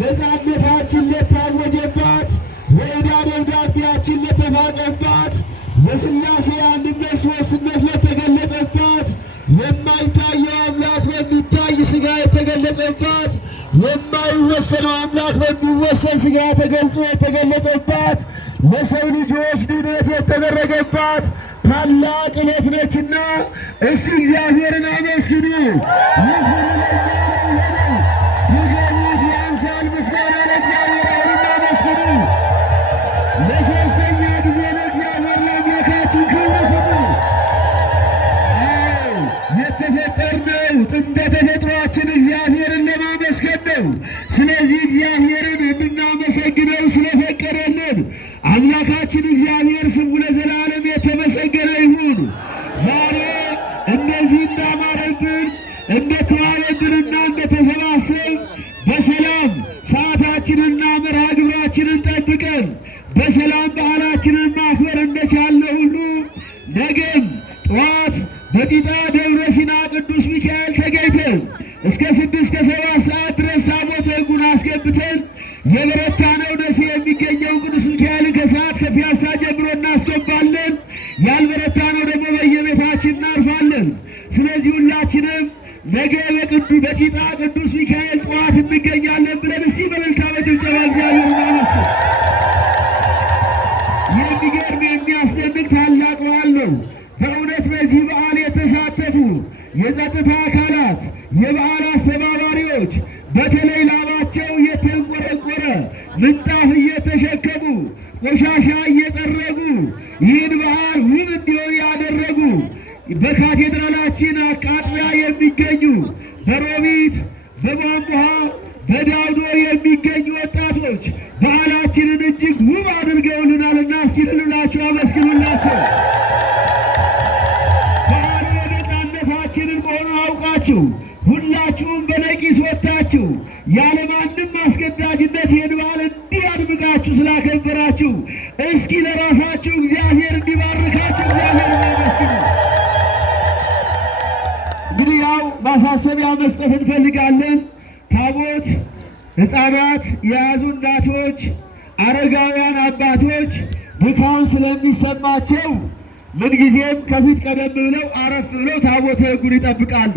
ነፃነታችን ለታወጀባት ወዕዳ ደብዳቤያችን ለተባ የተራቀባት የሥላሴ አንድነት ሦስትነት የተገለጸባት የማይታየው አምላክ በሚታይ ሥጋ የተገለጸባት የማይወሰነው አምላክ በሚወሰን ሥጋ ተገልጾ የተገለጸባት ለሰው ልጆች ድነት የተደረገባት ታላቅ ዕለት ነችና እስቲ እግዚአብሔርን አመስግኑ። ይህ ሁሉ ለእኛ ነው። ድገሙት፣ ያንሳል። ምስጋና ለእግዚአብሔር። አሁንም አመስግኑ። ለሦስተኛ ጊዜ ለእግዚአብሔር ለአምላካችን ክብር ስጡ። የተፈጠርነው ጥንተ ተፈጥሯችን እግዚአብሔርን ለማመስገን ነው። ስለዚህ እግዚአብሔርን የምናመሰግነው ስለፈቀደልን አምላካችን እግዚአብሔር ስሙ ለዘላለም የተመሰገነ ይሁን። ዛሬ እንደዚህ እንዳማረብን እንደተዋለብንና እንደተሰባሰብ በሰላም ሰዓታችንና መርሃ ግብራችንን ጠብቀን በሰላም በዓላችንን ማክበር እንደቻለ ሁሉ ነገም ጠዋት በጢጣ ደብረ ሲና ቅዱስ ሚካኤል ተገኝተን እስከ 6-7 ሰዓት ድረስ ታቦተ ሕጉን አስገብተን የበረታነው ደሴ የሚገኘው ቅዱስ ሚካኤልን ከሰዓት ከፒያሳ ጀምሮ እናስገባለን። ያልበረታነው ደግሞ በየቤታችን እናርፋለን። ስለዚህ ሁላችንም ነገ በጢጣ ቅዱስ ሚካኤል ጠዋት እንገኛለን ብለን እስቲ በእልልታ በጭብጨባ እግዚአብሔር እናመስግን። የሚገርም የሚያስደንቅ ታላቅ በዓል ነው። በእውነት በዚህ በዓል የተሳተፉ የጸጥታ አካላት፣ የበዓል አስተባባሪዎች በተለይ ላባቸው እየተንቆረቆረ ምንጣፍ እየተሸከሙ ቆሻሻ እየጠረጉ ይህን በዓል ውብ እንዲሆን ያደረጉ በካቴድራላችን አጥቢያ የሚገኙ በሮቢት፣ በቧንቧ፣ በዳውዶ የሚገኙ ወጣቶች በዓላችንን እጅግ ውብ አድርገውልናልና እስቲ ልላችሁ አመስግኑላቸው። በዓሉ የነፃነታችንን መሆኑን አውቃችሁ ሁላችሁም በነቂስ ወጥታችሁ ያለማንም አስገዳጅነት ይህን በዓል እንዲህ አድምቃችሁ ስላከበራችሁ እስኪ ለራሳችሁ እግዚአብሔር እንዲባርካችሁ እግዚአብሔር እናመስግኑ። እንግዲህ ያው ማሳሰቢያ መስጠት እንፈልጋለን። ታቦት ሕፃናት የያዙ እናቶች፣ አረጋውያን አባቶች ድካም ስለሚሰማቸው ምንጊዜም ከፊት ቀደም ብለው አረፍ ብለው ታቦተ ሕጉን ይጠብቃሉ።